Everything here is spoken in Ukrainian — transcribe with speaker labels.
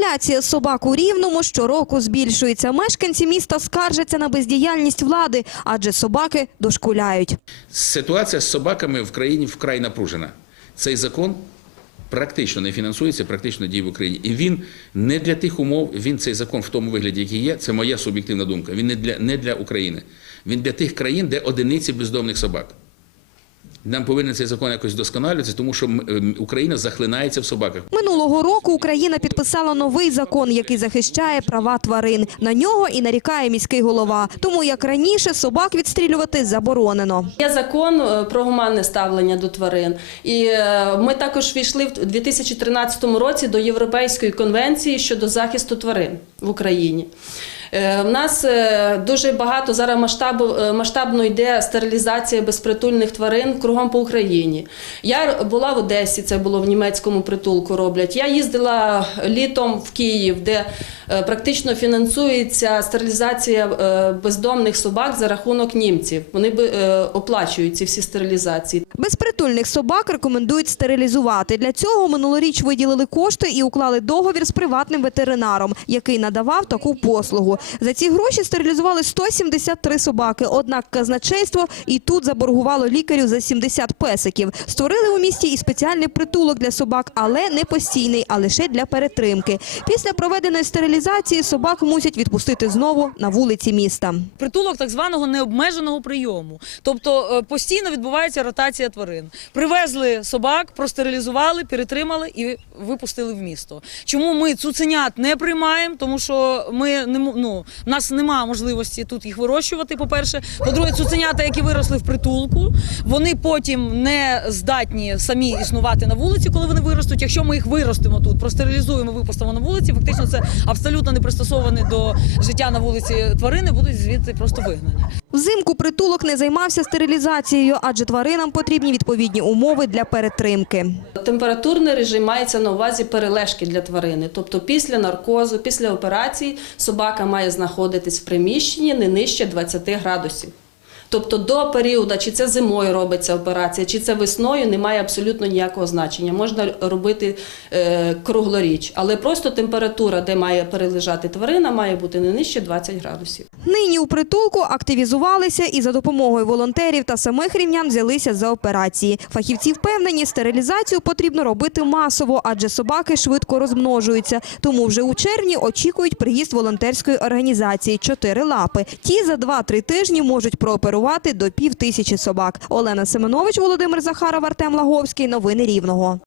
Speaker 1: Популяція собак у Рівному щороку збільшується. Мешканці міста скаржаться на бездіяльність влади, адже собаки дошкуляють.
Speaker 2: Ситуація з собаками в країні вкрай напружена. Цей закон практично не фінансується, практично діє в Україні. І він не для тих умов, він цей закон в тому вигляді, який є, це моя суб'єктивна думка. Він не для, не для України. Він для тих країн, де одиниці бездомних собак. Нам повинен цей закон якось вдосконалюватися, тому що м, ем, Україна захлинається в собаках.
Speaker 1: Минулого року Україна підписала новий закон, який захищає права тварин. На нього і нарікає міський голова. Тому як раніше собак відстрілювати заборонено.
Speaker 3: Є закон е, про гуманне ставлення до тварин, і е, ми також війшли в 2013 році до Європейської конвенції щодо захисту тварин в Україні. Е, В нас е, дуже багато зараз масштабу, е, масштабно йде стерилізація безпритульних тварин кругом по Україні. Я була в Одесі, це було в німецькому притулку роблять. Я їздила літом в Київ, де е, практично фінансується стерилізація е, бездомних собак за рахунок німців. Вони е, оплачують ці всі стерилізації.
Speaker 1: Безпритульних собак рекомендують стерилізувати. Для цього минулоріч виділили кошти і уклали договір з приватним ветеринаром, який надавав таку послугу. За ці гроші стерилізували 173 собаки. Однак казначейство і тут заборгувало лікарю за 70 песиків. Створили у місті і спеціальний притулок для собак, але не постійний, а лише для перетримки. Після проведеної стерилізації собак мусять відпустити знову на вулиці міста.
Speaker 4: притулок так званого необмеженого прийому. Тобто е, постійно відбувається ротація тварин. Привезли собак, простерилізували, перетримали і випустили в місто. Чому ми цуценят не приймаємо? Тому що ми не мо- ну, в нас немає можливості тут їх вирощувати. По-перше, по-друге, цуценята, які виросли в притулку, вони потім не здатні самі існувати на вулиці, коли вони виростуть. Якщо ми їх виростимо тут, простерилізуємо, випустимо на вулиці, фактично це абсолютно не пристосовані до життя на вулиці тварини, будуть звідти просто вигнані.
Speaker 1: Взимку притулок не займався стерилізацією, адже тваринам потрібні відповідні умови для перетримки.
Speaker 3: Температурний режим мається на увазі перележки для тварини. Тобто після наркозу, після операції собака має знаходитись в приміщенні не нижче 20 градусів. Тобто до періоду, чи це зимою робиться операція, чи це весною, немає абсолютно ніякого значення. Можна робити е, круглоріч, але просто температура, де має перележати тварина, має бути не нижче 20 градусів.
Speaker 1: Нині у притулку активізувалися і за допомогою волонтерів та самих рівнян взялися за операції. Фахівці впевнені, стерилізацію потрібно робити масово, адже собаки швидко розмножуються. Тому вже у червні очікують приїзд волонтерської організації «Чотири лапи». Ті за 2-3 тижні можуть прооперувати до пів тисячі собак. Олена Семенович, Володимир Захаров, Артем Лаговський. Новини Рівного.